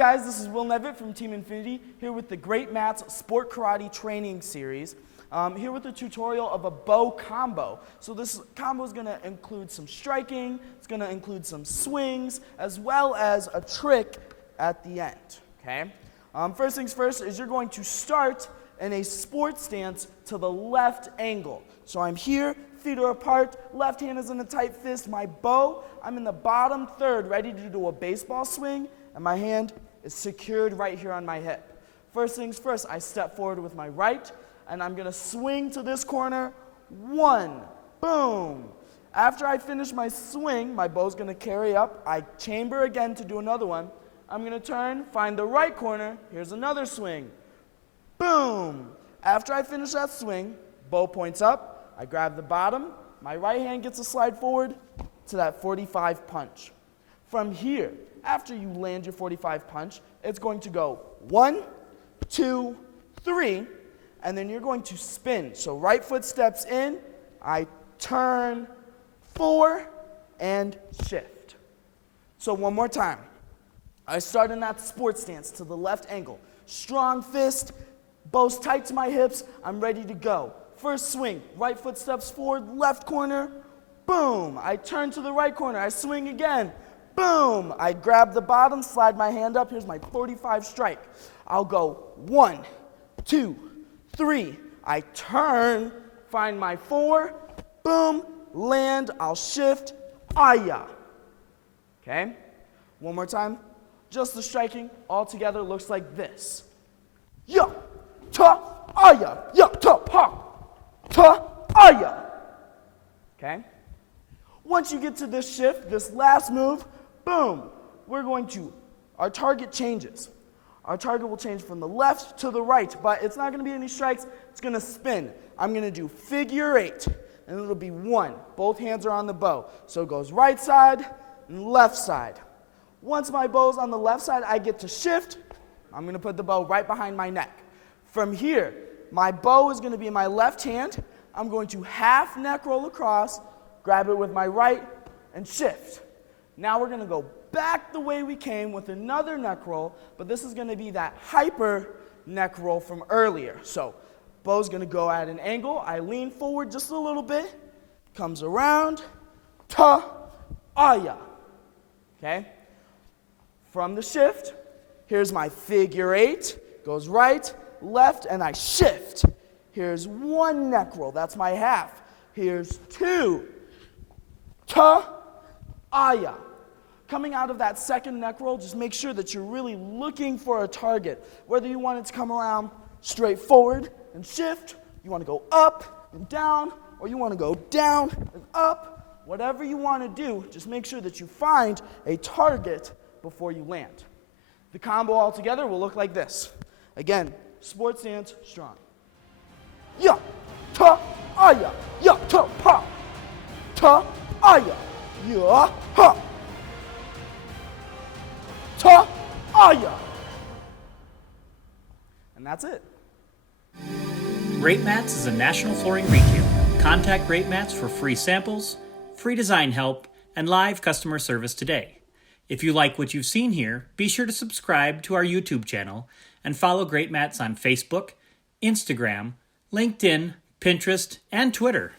guys, this is Nevitt from Team Infinity, here with the Greatmats Sport Karate Training Series. Here with a tutorial of a bow combo. So this combo is going to include some striking, it's going to include some swings, as well as a trick at the end, okay? First things first is you're going to start in a sport stance to the left angle. So I'm here, feet are apart, left hand is in a tight fist, my bow, I'm in the bottom third, ready to do a baseball swing, and my hand is secured right here on my hip. First things first, I step forward with my right, and I'm gonna swing to this corner, one, boom. After I finish my swing, my bow's gonna carry up, I chamber again to do another one. I'm gonna turn, find the right corner, here's another swing, boom. After I finish that swing, bow points up, I grab the bottom, my right hand gets a slide forward to that 45 punch. From here, after you land your 45 punch, it's going to go 1, 2, 3, and then you're going to spin. So right foot steps in, I turn, 4, and shift. So one more time. I start in that sport stance to the left ankle. Strong fist, bows tight to my hips, I'm ready to go. First swing, right foot steps forward, left corner, boom. I turn to the right corner, I swing again, boom. I grab the bottom, slide my hand up, here's my 45 strike. I'll go 1, 2, 3. I turn, find my 4, boom, land, I'll shift, aya. Okay? One more time. Just the striking all together looks like this. Ya, ta, aya, ya, ta, pa, ta, aya. Okay? Once you get to this shift, this last move, boom, our target changes. Our target will change from the left to the right, but it's not going to be any strikes, it's going to spin. I'm going to do figure 8, and it'll be 1. Both hands are on the bow. So it goes right side and left side. Once my bow's on the left side, I get to shift. I'm going to put the bow right behind my neck. From here, my bow is going to be in my left hand. I'm going to half neck roll across, grab it with my right, and shift. Now we're going to go back the way we came with another neck roll, but this is going to be that hyper neck roll from earlier. So bow's going to go at an angle. I lean forward just a little bit, comes around, ta, aya. Okay? From the shift, here's my figure 8, goes right, left, and I shift. Here's 1 neck roll, that's my half. Here's 2, ta, aya. Coming out of that second neck roll, just make sure that you're really looking for a target. Whether you want it to come around straight forward and shift, you want to go up and down, or you want to go down and up, whatever you want to do, just make sure that you find a target before you land. The combo altogether will look like this. Again, sport stance, strong. Ya, ta, aya, ya, ta, pa, ta, aya, ya, ha, ta, aya. And that's it. Greatmats is a national flooring retailer. Contact Greatmats for free samples, free design help, and live customer service today. If you like what you've seen here, be sure to subscribe to our YouTube channel and follow Greatmats on Facebook, Instagram, LinkedIn, Pinterest, and Twitter.